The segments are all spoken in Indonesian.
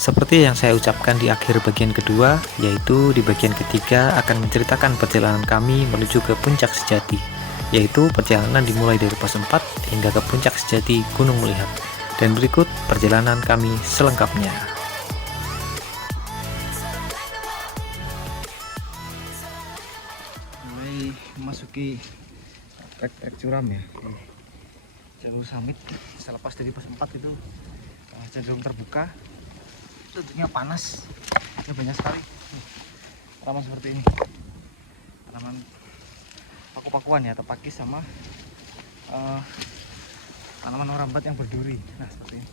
Seperti yang saya ucapkan di akhir bagian kedua, yaitu di bagian ketiga akan menceritakan perjalanan kami menuju ke puncak sejati, yaitu perjalanan dimulai dari pos 4 hingga ke puncak sejati Gunung Melihat. Dan berikut perjalanan kami selengkapnya. Mulai memasuki trek curam ya, jalur summit. Selepas dari pos 4 itu cenderung terbuka, tentunya panas, ya banyak sekali tanaman seperti ini, tanaman paku-pakuan ya, atau pakis, sama tanaman merambat yang berduri. Nah, seperti ini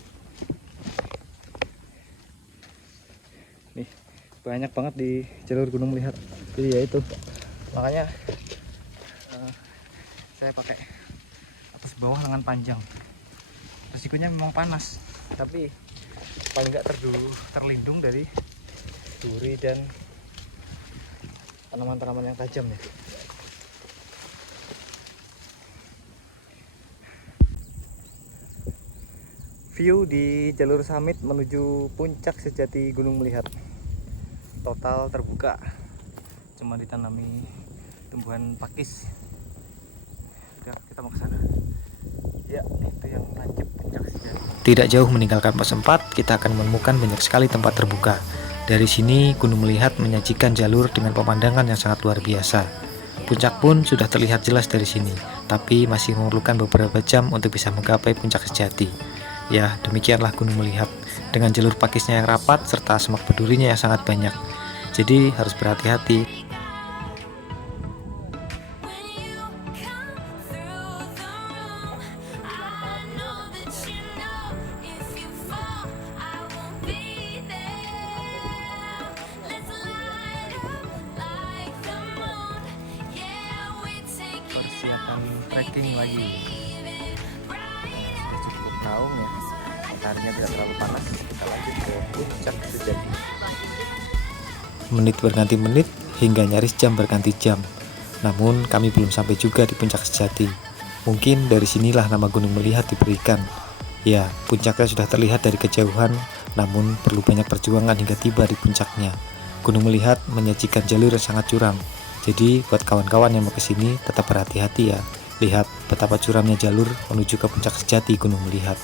nih, banyak banget di jalur Gunung Melihat. Jadi ya itu, makanya saya pakai atas bawah lengan panjang. Resikonya memang panas, tapi paling nggak terlindung dari duri dan tanaman-tanaman yang tajam ya. View di jalur summit menuju puncak sejati Gunung Melihat total terbuka, cuma ditanami tumbuhan pakis. Udah, kita mau ke sana. Ya, itu yang tancap puncak sejati. Tidak jauh meninggalkan pos 4, kita akan menemukan banyak sekali tempat terbuka. Dari sini, Gunung Melihat menyajikan jalur dengan pemandangan yang sangat luar biasa. Puncak pun sudah terlihat jelas dari sini, tapi masih memerlukan beberapa jam untuk bisa menggapai puncak sejati. Ya, demikianlah Gunung Melihat, dengan jalur pakisnya yang rapat serta semak berdurinya yang sangat banyak. Jadi harus berhati-hati. Persiapan trekking lagi. Sudah cukup naung ya, mataharinya tidak terlalu panas. Kita lanjut ke puncak sejati. Menit berganti menit hingga nyaris jam berganti jam. Namun kami belum sampai juga di puncak sejati. Mungkin dari sinilah nama Gunung Melihat diberikan. Ya, puncaknya sudah terlihat dari kejauhan, namun perlu banyak perjuangan hingga tiba di puncaknya. Gunung Melihat menyajikan jalur yang sangat curam. Jadi buat kawan-kawan yang mau ke sini tetap berhati-hati ya. Lihat betapa curamnya jalur menuju ke puncak sejati Gunung Melihat.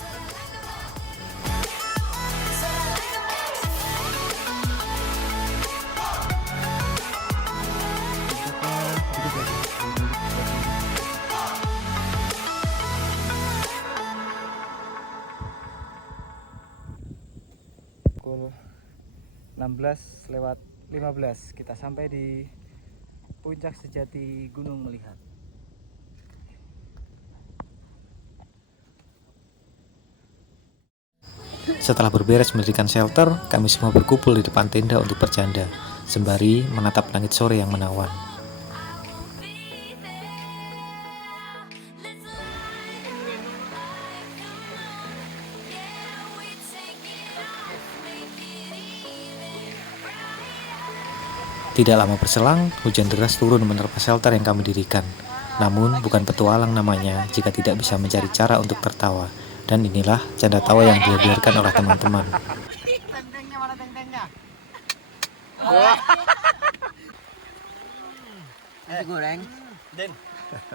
Pukul 16:15 kita sampai di puncak sejati Gunung Melihat. Setelah berberes mendirikan shelter, kami semua berkumpul di depan tenda untuk bercanda, sembari menatap langit sore yang menawan. Tidak lama berselang, hujan deras turun menerpa shelter yang kami dirikan. Namun bukan petualang namanya jika tidak bisa mencari cara untuk tertawa. Dan inilah canda tawa yang dihadirkan oleh teman-teman. Teng-tengnya mana teng-tengnya? Nasi goreng. Den.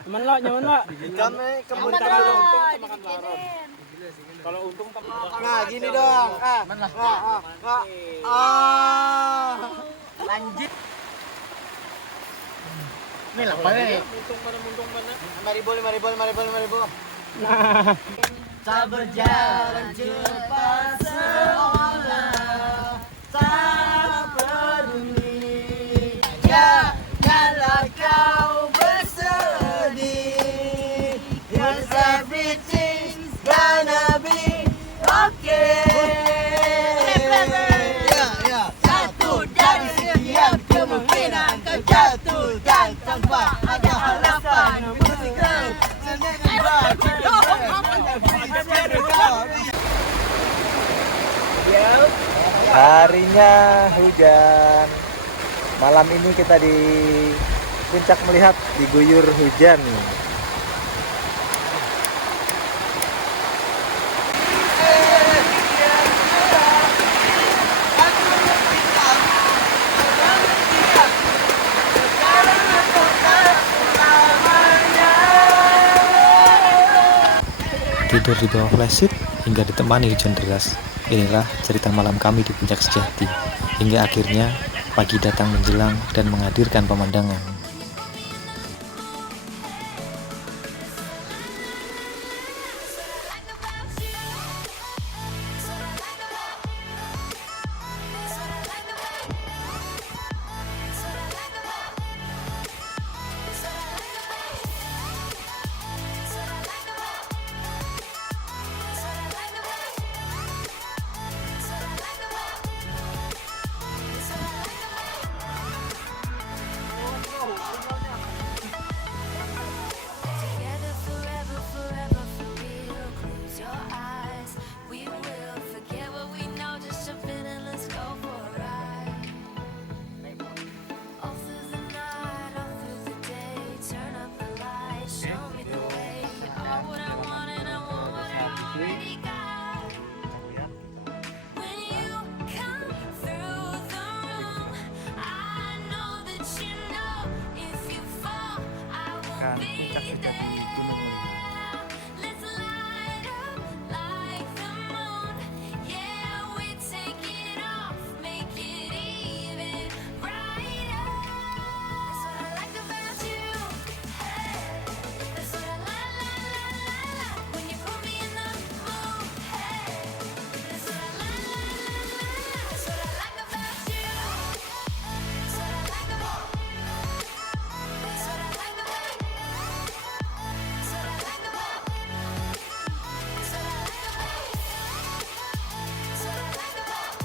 Nyaman lo. Kami kebun Kalau dong. untung sama makan bareng. Kalau untung sama Nah, gini dong. Lanjut. Ini lah paling. untung mana. 5.000. Nah, Tak berjalan cepat seolah tak peduli. Janganlah kau bersedih. Yes, everything's gonna be okay. Ya. Satu dari sekian kemungkinan kau jatuh dan tanpa ada harapan. Harinya hujan. Malam ini kita di puncak Melihat diguyur hujan. tidur di bawah flysheet hingga ditemani hujan deras. Inilah cerita malam kami di Puncak Sejati. Hingga akhirnya pagi datang menjelang dan menghadirkan pemandangan. Together forever, forever for real. Close your eyes. We will forget what we know. Just jump in and let's go for a ride. All through the night, all through the day. Turn up the lights, show me the way. You are what I want and I want what I already got. When you come through the room, I know that you know if you fall, I Kan won't puncak be sejati Gunung Melihat. there. Let's light up like the moon. Yeah, we take it off, make it even brighter. That's what I like about you. Hey, that's what I like. When you put me in the mood. Hey, that's what I like. That's what I like about you. That's what I like about. That's what I like about. That's what I like about. That's what I like about.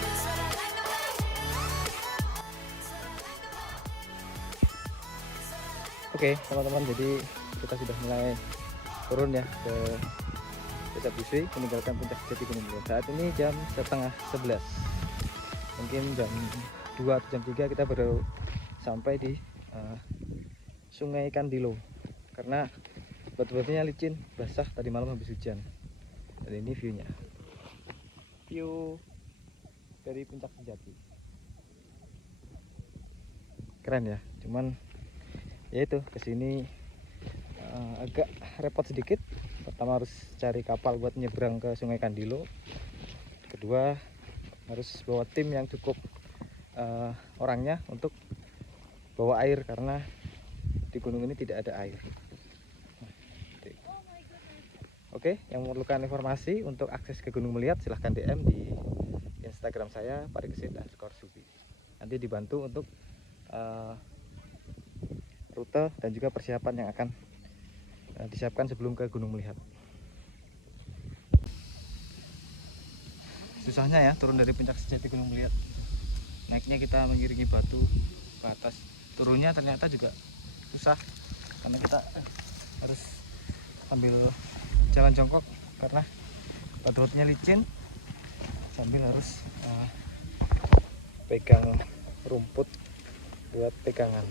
That's what I like about. That's what I like about. Oke teman-teman, jadi kita sudah mulai turun ya ke Desa Busui, meninggalkan Puncak Sejati Gunung Melihat. Saat ini jam setengah 11, mungkin jam 2 atau jam 3 kita baru sampai di Sungai Kandilo, karena batu-batunya licin, basah, tadi malam habis hujan. Dan ini view-nya, view dari Puncak Sejati, keren ya. Cuman ya itu, kesini agak repot sedikit. Pertama harus cari kapal buat nyebrang ke Sungai Kandilo, kedua harus bawa tim yang cukup orangnya untuk bawa air, karena di gunung ini tidak ada air. Nah, seperti itu. Oke, yang memerlukan informasi untuk akses ke Gunung Melihat silahkan DM di Instagram saya @parikesit_subi. Nanti dibantu untuk rute dan juga persiapan yang akan disiapkan sebelum ke Gunung Melihat. Susahnya ya turun dari Puncak Sejati Gunung Melihat. Naiknya kita mengiringi batu ke atas, turunnya ternyata juga susah karena kita harus sambil jalan jongkok karena batu-batunya licin, sambil harus pegang rumput buat pegangan.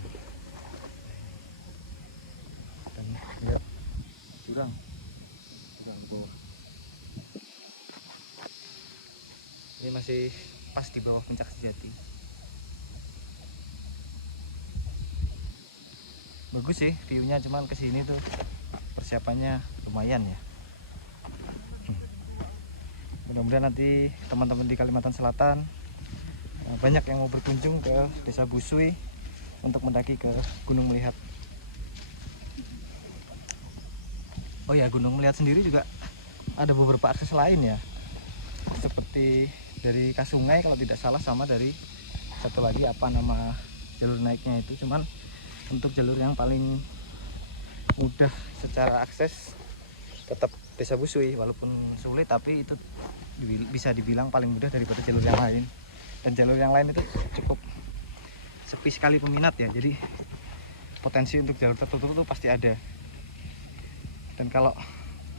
Dan lihat jurang bawah. Ini masih pas di bawah Puncak Sejati. Bagus sih view-nya, cuman kesini tuh persiapannya lumayan ya. Mudah-mudahan nanti teman-teman di Kalimantan Selatan banyak yang mau berkunjung ke Desa Busui untuk mendaki ke Gunung Melihat. Oh ya, Gunung Melihat sendiri juga ada beberapa akses lain ya, seperti dari Kasungai kalau tidak salah, sama dari satu lagi apa nama jalur naiknya itu. Cuman untuk jalur yang paling mudah secara akses tetap Desa Busui, walaupun sulit tapi itu bisa dibilang paling mudah daripada jalur yang lain. Dan jalur yang lain itu cukup sepi sekali peminat ya, jadi potensi untuk jalur tertutup itu pasti ada. Dan kalau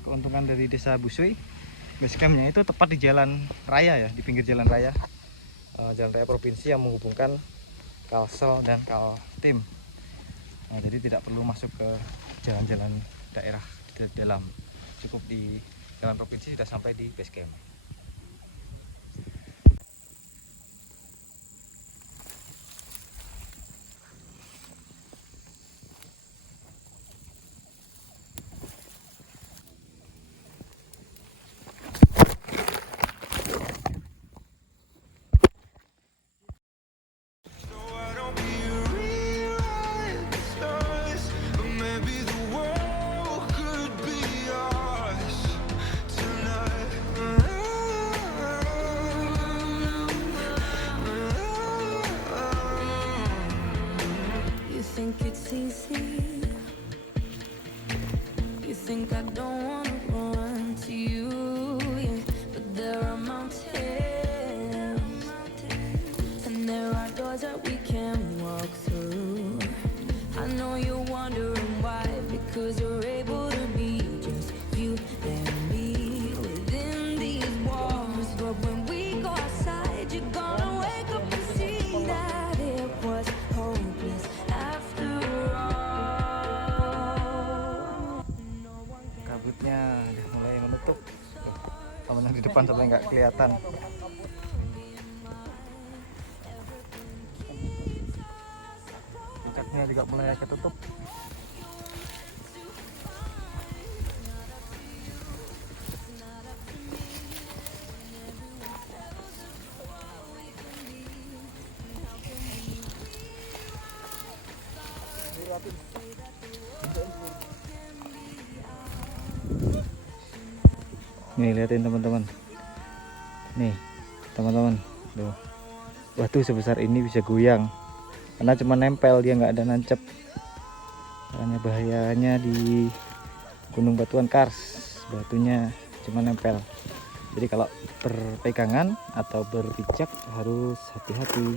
keuntungan dari Desa Busui, base campnya itu tepat di jalan raya ya, di pinggir jalan raya, jalan raya provinsi yang menghubungkan Kalsel dan Kaltim. Nah, jadi tidak perlu masuk ke jalan-jalan daerah di dalam, cukup di jalan provinsi sudah sampai di base camp. easy. You think I don't wanna run to you, yeah, but there are mountains, and there are doors that we can walk through. I know you're wondering why, because you're able to be just you and me within these walls. But when we go outside, you're gonna wake up and see that it was hopeless after all. Kabutnya udah mulai menutup. Tuh, teman yang di depan sampai nggak kelihatan. Puncaknya juga mulai ketutup. Nih liatin teman-teman, nih teman-teman, tuh batu sebesar ini bisa goyang karena cuma nempel, dia nggak ada nancep. Makanya bahayanya di Gunung Batuan Kars, batunya cuma nempel. Jadi kalau berpegangan atau berpijak harus hati-hati.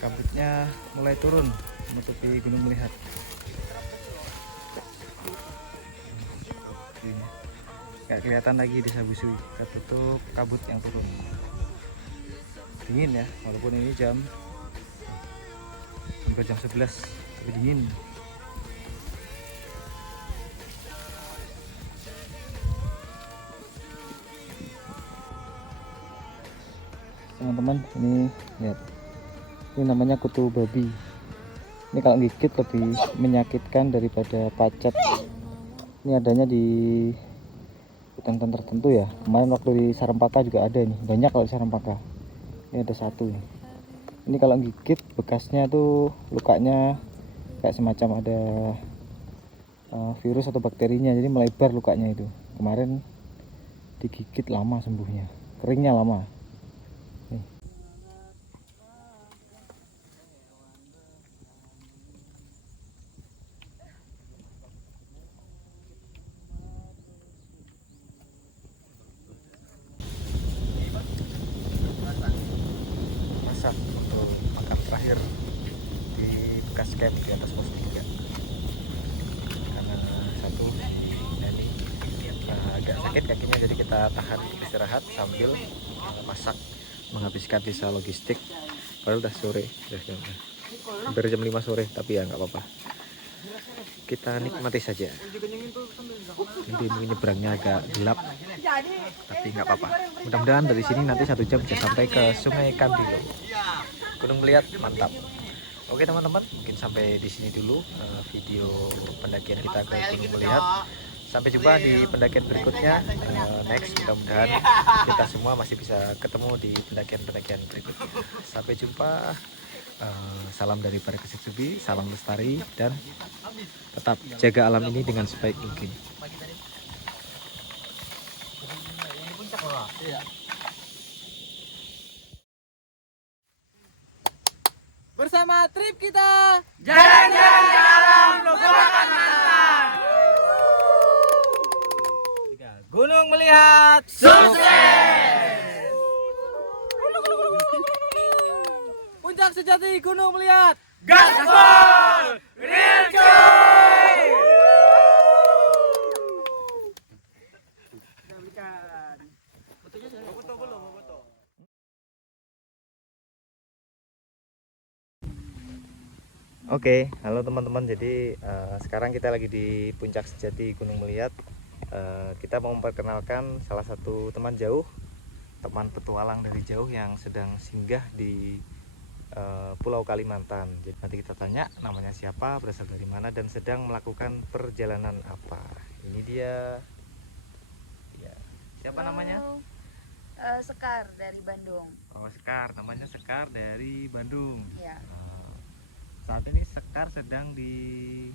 Kabutnya mulai turun menutupi Gunung Melihat. Nggak kelihatan lagi Desa Busui, tertutup kabut yang turun. Dingin ya, walaupun ini jam 11, tapi dingin. Teman-teman, ini lihat, ini namanya kutu babi. Ini kalau gigit lebih menyakitkan daripada pacet. Ini adanya di hutan-hutan tertentu ya. Kemarin waktu di Sarampaka juga ada, ini banyak kalau di Sarampaka. Ini ada satu. Ini kalau gigit bekasnya tuh lukanya kayak semacam ada virus atau bakterinya, jadi melebar lukanya itu. Kemarin digigit lama sembuhnya, keringnya lama. Nih. Masak untuk makan terakhir di bekas camp di atas pos 3. Karena satu ini agak sakit kakinya, jadi kita tahan istirahat sambil masak, menghabiskan sisa logistik. Padahal udah sore, udah hampir jam 5 sore, tapi ya nggak apa-apa, kita nikmati saja. Nanti mungkin nyebrangnya agak gelap, tapi nggak apa-apa. Mudah-mudahan dari sini nanti 1 jam bisa sampai ke Sungai Kandilo. Gunung Melihat mantap. Oke teman-teman, mungkin sampai di sini dulu video pendakian kita ke Gunung Melihat. Sampai jumpa di pendakian berikutnya. Next, mudah-mudahan kita semua masih bisa ketemu di pendakian-pendakian berikutnya. Sampai jumpa. Salam dari Parek Subi, salam lestari, dan tetap jaga alam ini dengan sebaik mungkin. Bersama trip kita jalan-jalan ke alam Nusa Mantan. Gunung Melihat sukses. Puncak sejati Gunung Melihat. Gaspol, real coy. Oke, halo teman-teman. Jadi sekarang kita lagi di puncak sejati Gunung Melihat. Kita mau memperkenalkan salah satu teman jauh, teman petualang dari jauh yang sedang singgah di Pulau Kalimantan. Jadi nanti kita tanya namanya siapa, berasal dari mana, dan sedang melakukan perjalanan apa. Ini dia. Ya. Siapa namanya? Sekar dari Bandung. Oh, Sekar. Namanya Sekar dari Bandung. Ya, Saat ini Sekar sedang di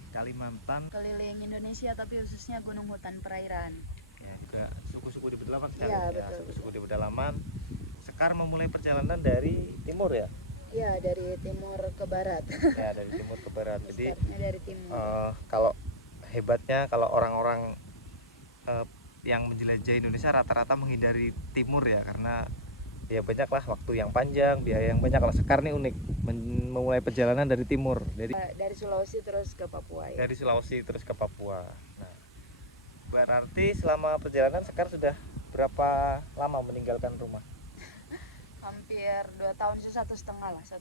Kalimantan. keliling Indonesia tapi khususnya Gunung Hutan Perairan. Ya, juga suku-suku di pedalaman sekali. Iya, Ya, betul. suku-suku di pedalaman. Sekar memulai perjalanan dari timur ya. Ya, dari timur ke barat. Ya, dari timur ke barat. Jadi Startnya dari timur. kalau hebatnya kalau orang-orang yang menjelajah Indonesia rata-rata menghindari timur ya, karena ya banyaklah waktu yang panjang, biaya yang banyak. Kalau Sekar nih unik, memulai perjalanan dari timur, Dari Sulawesi terus ke Papua ya. dari Sulawesi terus ke Papua. Nah, berarti selama perjalanan Sekar sudah berapa lama meninggalkan rumah? Hampir 2 tahun sih, 1,5 lah, 1,5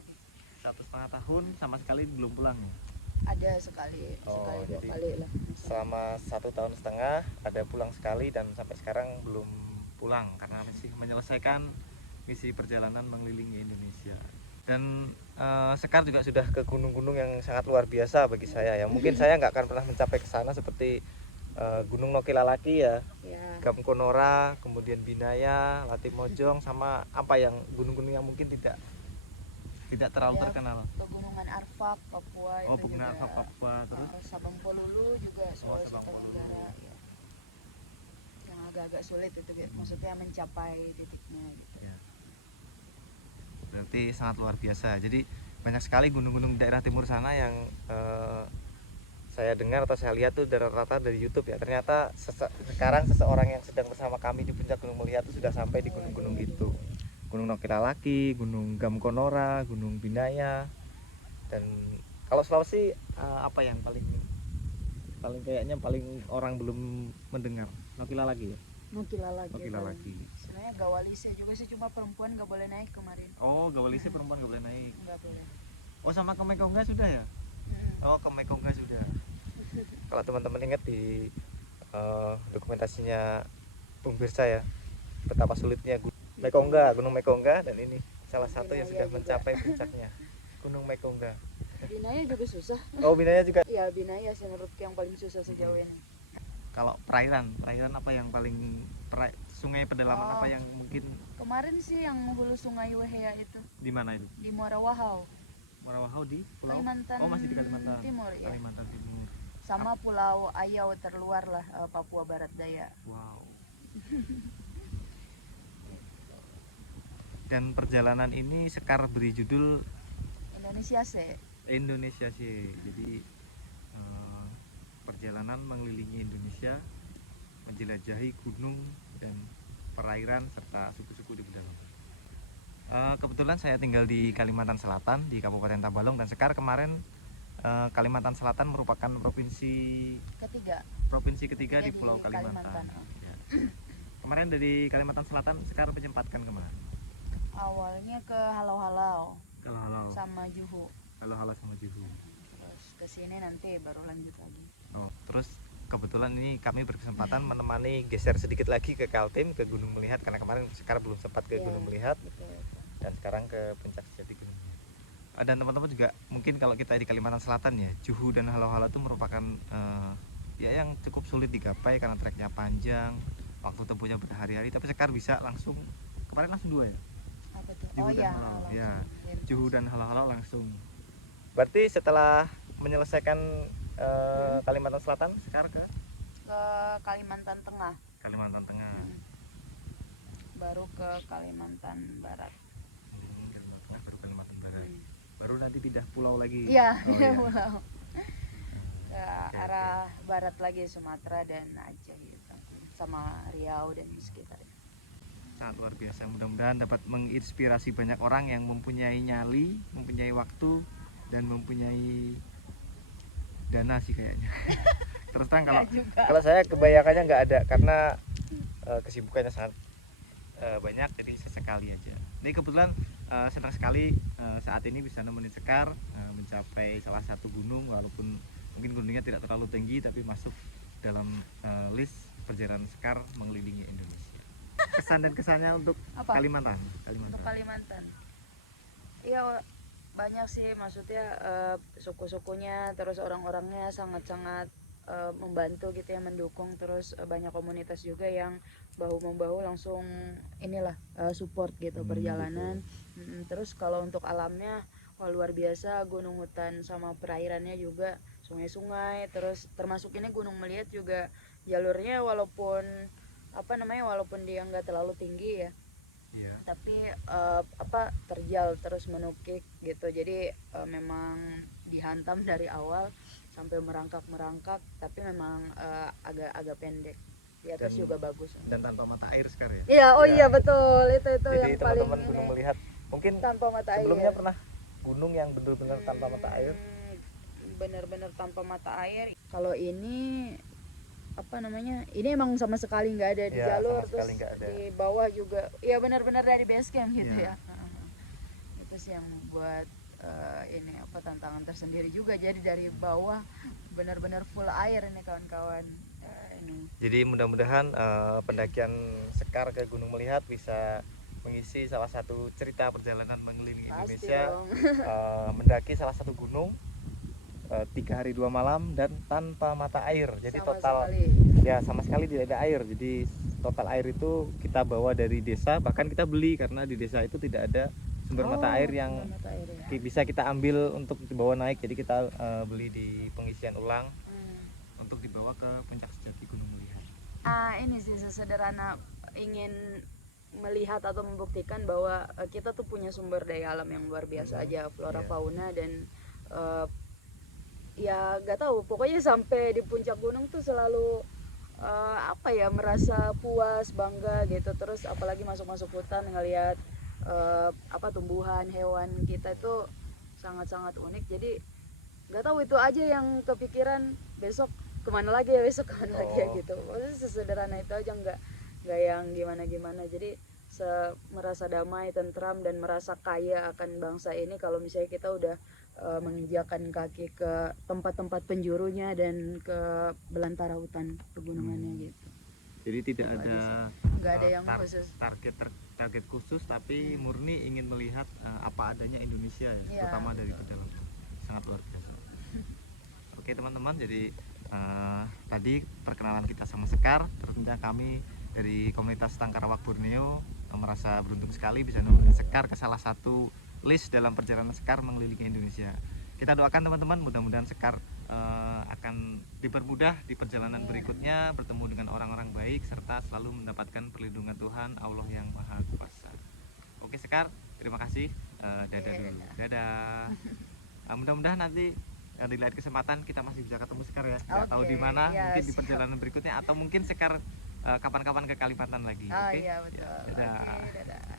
lebih. 1,5 tahun sama sekali belum pulang. Ada sekali, Oh, sekali 2 jadi kali lah. Selama 1,5 tahun ada pulang sekali dan sampai sekarang belum pulang karena masih menyelesaikan misi perjalanan mengelilingi Indonesia. Dan Sekar juga sudah ke gunung-gunung yang sangat luar biasa bagi saya ya. Mungkin saya nggak akan pernah mencapai ke sana seperti Gunung Nokilalaki ya, Ya, Gamkonora, kemudian Binaya, Latimojong, sama apa yang gunung-gunung yang mungkin tidak terlalu Ada terkenal. Pegunungan Arfak, Papua Oh, itu Pegunungan juga. Arfak, Papua, terus Sabang Polulu juga, Sulawesi Sabang Polulu. Tenggara ya. Yang agak-agak sulit itu, maksudnya mencapai titiknya gitu. Ya. Berarti sangat luar biasa. Jadi banyak sekali gunung-gunung daerah timur sana yang saya dengar atau saya lihat tuh rata-rata dari YouTube ya. Ternyata sekarang seseorang yang sedang bersama kami di puncak Gunung Melihat itu sudah sampai di gunung-gunung itu. Gunung Nokilalaki, Gunung Gamkonora, Gunung Binaya. Dan kalau Sulawesi apa yang paling kayaknya paling orang belum mendengar? Nokilalaki ya? Nokilalaki. Nokilalaki. Sebenarnya Gawalise juga sih, cuma perempuan nggak boleh naik kemarin. Oh, Gawalisi perempuan nggak boleh naik. Nggak boleh. Oh, sama ke Mekongga sudah ya? Oh, ke Mekongga sudah. Kalau teman-teman ingat di dokumentasinya Bung Birsa ya, betapa sulitnya Gunung Mekongga, dan ini salah satu yang sudah Binaya juga. mencapai puncaknya, Gunung Mekongga. Binaya juga susah. Oh, Binaya juga. Iya, Binaya sih menurutku yang paling susah sejauh ini. Kalau perairan apa yang paling sungai pedalaman apa yang mungkin Kemarin sih yang hulu Sungai Wehea itu di mana itu? di Muara Wahau, Morawahau di Pulau Kalimantan Oh, masih di Kalimantan Timur ya. Kalimantan Timur. Sama Pulau Ayau terluar lah, Papua Barat Daya. Wow. Dan perjalanan ini Sekar beri judul Indonesia sih. Indonesia sih. Jadi perjalanan mengelilingi Indonesia, menjelajahi gunung dan perairan serta suku-suku di pedalaman. Kebetulan saya tinggal di Kalimantan Selatan di Kabupaten Tabalong, dan Sekar kemarin Kalimantan Selatan merupakan provinsi ketiga di Pulau Kalimantan. Ya. Kemarin dari Kalimantan Selatan Sekar menyempatkan kemana? Awalnya ke Halau-Halau Halo sama Juhu. halo sama Juhu. Terus ke sini nanti baru lanjut lagi. Oh, terus kebetulan ini kami berkesempatan menemani geser sedikit lagi ke Kaltim, ke Gunung Melihat, karena kemarin sekarang belum sempat ke Iya, Gunung Melihat, betul. dan sekarang ke Puncak Sejati Gunung. Dan teman-teman juga mungkin kalau kita di Kalimantan Selatan ya, Juhu dan Halo-Halo itu merupakan ya yang cukup sulit digapai karena treknya panjang, waktu tempuhnya berhari-hari, tapi Sekar bisa langsung, kemarin langsung 2 ya? Apa tuh? Juhu Oh dan ya, Halau. langsung Ya, lintas. Juhu dan Halo-Halo langsung. Berarti setelah menyelesaikan Kalimantan Selatan, Sekar ke Ke Kalimantan Tengah, Kalimantan Tengah. baru ke Kalimantan Barat. Kalimantan Tengah baru Kalimantan Barat. Baru nanti pindah pulau lagi. Iya, Oh, iya. pulau. Ke arah barat lagi, Sumatera dan Aceh gitu. Sama Riau dan sekitarnya. Sangat luar biasa. Mudah-mudahan dapat menginspirasi banyak orang yang mempunyai nyali, mempunyai waktu, dan mempunyai dana sih kayaknya. Terus terang Nggak juga. kalau saya kebayangannya nggak ada karena kesibukannya sangat banyak, jadi sesekali aja. Ini kebetulan senang sekali saat ini bisa nemenin Sekar mencapai salah satu gunung, walaupun mungkin gunungnya tidak terlalu tinggi tapi masuk dalam list perjalanan Sekar mengelilingi Indonesia. Kesan dan kesannya untuk Apa? Kalimantan. Untuk Kalimantan. Iya, banyak sih, maksudnya suku-sukunya, terus orang-orangnya sangat-sangat membantu gitu ya, mendukung, terus banyak komunitas juga yang bahu-membahu langsung inilah support gitu perjalanan. Terus kalau untuk alamnya, wah luar biasa, gunung, hutan, sama perairannya juga, sungai-sungai, terus termasuk ini Gunung Melihat juga jalurnya walaupun walaupun dia nggak terlalu tinggi ya, Iya. tapi terjal terus menukik gitu, jadi memang dihantam dari awal sampai merangkak, tapi memang agak pendek. Di atas Dan- juga bagus. Dan tanpa mata air sekarang ya. Iya, oh Ya. iya betul, itu Jadi yang paling teman-teman gunung ini, melihat mungkin tanpa mata air. sebelumnya pernah gunung yang benar-benar tanpa mata air. Bener-bener tanpa mata air. Kalau ini apa namanya, ini emang sama sekali nggak ada di Ya, jalur, sama sekali terus nggak ada. di bawah juga ya benar-benar dari base camp gitu Iya. ya. Itu sih yang membuat ini tantangan tersendiri juga, jadi dari bawah benar-benar full air ini kawan-kawan. Ini Jadi mudah-mudahan pendakian Sekar ke Gunung Melihat bisa mengisi salah satu cerita perjalanan mengelilingi pasti Indonesia, dong. mendaki salah satu gunung 3 hari 2 malam dan tanpa mata air. Jadi Sama total sekali. ya sama sekali tidak ada air. Jadi total air itu kita bawa dari desa, bahkan kita beli karena di desa itu tidak ada sumber mata air yang sumber mata air ya. bisa kita ambil untuk dibawa naik. Jadi kita beli di pengisian ulang untuk dibawa ke puncak sejati Gunung Melihat. Ini sih sesederhana ingin melihat atau membuktikan bahwa kita tuh punya sumber daya alam yang luar biasa aja, flora Iya. fauna, dan ya nggak tahu, pokoknya sampai di puncak gunung tuh selalu merasa puas, bangga gitu. Terus apalagi masuk hutan ngelihat tumbuhan hewan kita itu sangat-sangat unik. Jadi nggak tahu, itu aja yang kepikiran, besok kemana lagi ya, gitu. Maksudnya sesederhana itu aja, nggak yang gimana-gimana. Jadi merasa damai, tentram, dan merasa kaya akan bangsa ini kalau misalnya kita udah menginjakan kaki ke tempat-tempat penjurunya dan ke belantara hutan pegunungannya gitu. Jadi tidak Itu aja ada nggak ada yang khusus. target khusus, tapi murni ingin melihat apa adanya Indonesia ya, Iya, terutama dari betul. pedalaman. Sangat luar biasa. Oke teman-teman, jadi tadi perkenalan kita sama Sekar. Tentunya kami dari komunitas Tangkarawak Borneo merasa beruntung sekali bisa nemenin Sekar ke salah satu list dalam perjalanan Sekar mengelilingi Indonesia. Kita doakan teman-teman, mudah-mudahan Sekar akan dipermudah di perjalanan berikutnya, bertemu dengan orang-orang baik, serta selalu mendapatkan perlindungan Tuhan Allah yang Maha Kuasa. Oke Sekar, terima kasih. Dadah Iya, dulu. Dadah. Mudah-mudahan nanti di lain kesempatan kita masih bisa ketemu Sekar ya. Nggak tahu Oke, di mana, iya, mungkin di siap. perjalanan berikutnya, atau mungkin Sekar kapan-kapan ke Kalimantan lagi. Oh Oke? iya betul. Ya, dadah. Oke, dadah.